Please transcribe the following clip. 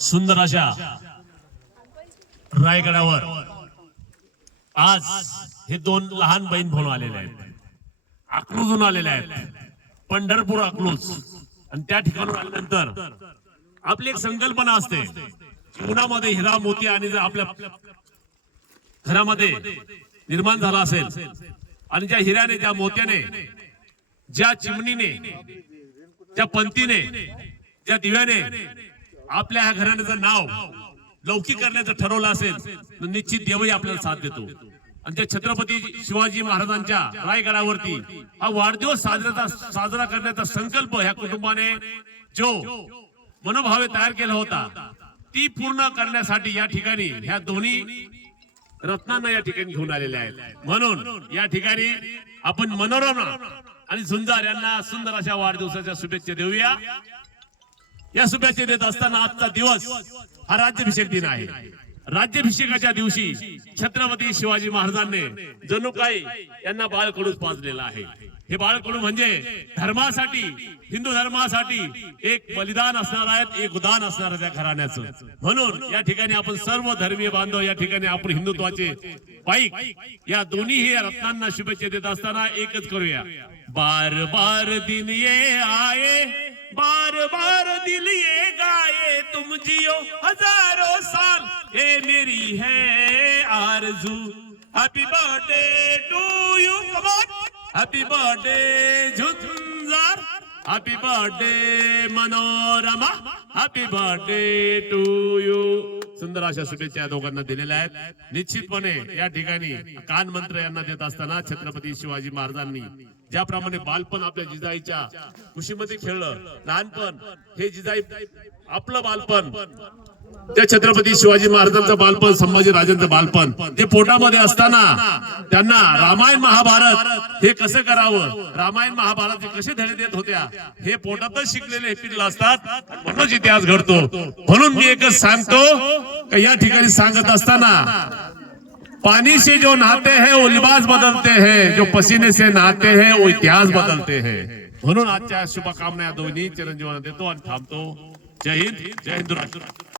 सुंदर अशा रायगडावर आज हे दोन लहान बहीण भाऊ आलेले आहेत, अकलूजहून आलेले आहेत, पंढरपूर अकलूज. आणि त्या ठिकाणून आल्यानंतर आपली एक संकल्पना असते, जीवनामध्ये हिरा मोती आणि जर आपल्या घरामध्ये निर्माण झाला असेल आणि ज्या हिऱ्याने, ज्या मोत्याने, ज्या चिमणीने, ज्या पंतीने, ज्या दिव्याने आपल्या ह्या घराण्याचं नाव लौकिक करण्याचं ठरवलं असेल तर निश्चित देवही आपल्याला साथ देतो. आणि त्या छत्रपती शिवाजी महाराजांच्या रायगडावरती हा वाढदिवस साजरा करण्याचा संकल्प ह्या कुटुंबाने जो मनोभावे तयार केला होता ती पूर्ण करण्यासाठी या ठिकाणी ह्या दोन्ही रत्नांना या ठिकाणी घेऊन आलेले आहेत. म्हणून या ठिकाणी आपण मनोरमा आणि झुंजार यांना सुंदर अशा वाढदिवसाच्या शुभेच्छा देऊया. या शुभेच्छा देत असताना आजचा दिवस हा राज्याभिषेक दिन आहे. राज्याभिषेकाच्या दिवशी छत्रपती शिवाजी महाराजांनी जणू काही यांना बाळकडूच पाजलेला आहे. हे बाळकडू म्हणजे धर्मासाठी, हिंदू धर्मासाठी एक बलिदान असणार आहेत, एक उदान असणार त्या घराण्याचं. म्हणून या ठिकाणी आपण सर्व धर्मीय बांधव या ठिकाणी आपण हिंदुत्वाचे पाईक या दोन्ही रत्नांना शुभेच्छा देत असताना एकच करूया. बार बार दिन ये आए, बार बार दिल ये गाए, तुम जियो हजारों साल, ये मेरी है आरज़ू. Happy birthday to you, come on. Happy birthday Jhunjar, happy birthday Manorama, happy birthday to you. सुंदर अशा शुभेच्छा या दोघांना दिलेल्या आहेत. निश्चितपणे या ठिकाणी कान मंत्र यांना देत असताना छत्रपती शिवाजी महाराजांनी ज्याप्रमाणे बालपण आपल्या जिजाईच्या कुशीमध्ये खेळलं, लहानपण हे जिजाई आपलं बालपण, त्या छत्रपती शिवाजी महाराजांचं बालपण, संभाजी राजांचं बालपण ते पोटामध्ये असताना त्यांना रामायण महाभारत हे कसं करावं, रामायण महाभारत हे कसे धडे देत होत्या हे पोटातच शिकलेले हे पिल्लं असतात. म्हणून इतिहास घडतो. म्हणून मी एकच सांगतो या ठिकाणी सांगत असताना पानी से जो नहाते हैं वो लिबास बदलते हैं, जो पसीने से नहाते हैं वो इतिहास बदलते हैं. म्हणून आजच्या शुभकामना या दोन्ही चिरंजीवांना देतो आणि थांबतो. जय हिंद, जय हिंदू राष्ट्र.